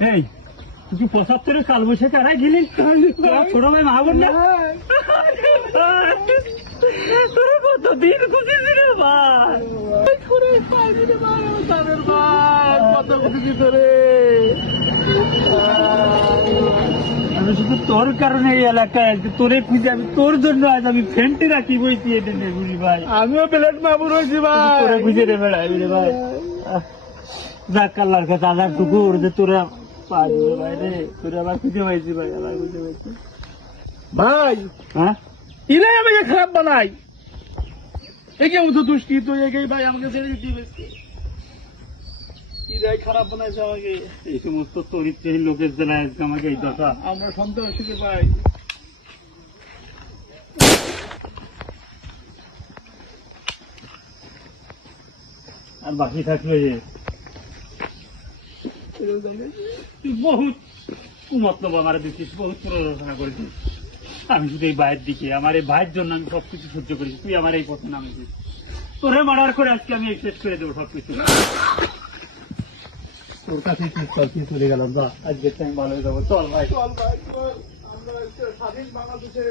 এই তুই 75 কাল বৈশাখে আড়াই গেলি ছোট ভাই মাহবুব না তোরা কতদিন খুঁজেছি রে ভাই কত খুঁজেছি তোরে আমি শুধু তোর কারণে এই এলাকায় তোরে খুঁজে আমি তোর জন্য আজ আমি ফেন্টে রাখি বইছি এটা বুঝি ভাই আমিও প্লেট মাহবুব হয়েছি ভাই তোরে খুঁজে রে বেড়াই রে ভাই যাক আল্লাহর কাছে আল্লাহ টুকুর যে তোরা ভাই রে তোরে আবার খুঁজে পাইছি ভাই আবার খুঁজে পাইছি ভাই হ্যাঁ ইলাই আমাকে খারাপ বানাই একে মতো দুষ্টি তো একেই ভাই আমাকে ছেড়ে দিতে বেশি ইলাই খারাপ বানাইছে আমাকে। এই সমস্ত চরিত্রহীন লোকের জেলায় আমাকে এই দশা আমরা সন্দেহ শিখে পাই আর বাকি থাকলে তুই বহুত কুমতলব আমার দিচ্ছিস বহুত প্ররোচনা করেছিস আমি শুধু এই ভাইয়ের দিকে আমার এই ভাইয়ের জন্য আমি সবকিছু সহ্য করেছি তুই আমার এই পথে নামেছিস তোরে মার্ডার করে আজকে আমি শেষ করে দেবো সবকিছু তোর কাছে চলে গেলাম যা আজকে টাইম ভালো হয়ে যাবো চল ভাই চল ভাই চল আমরা স্বাধীন বাংলাদেশে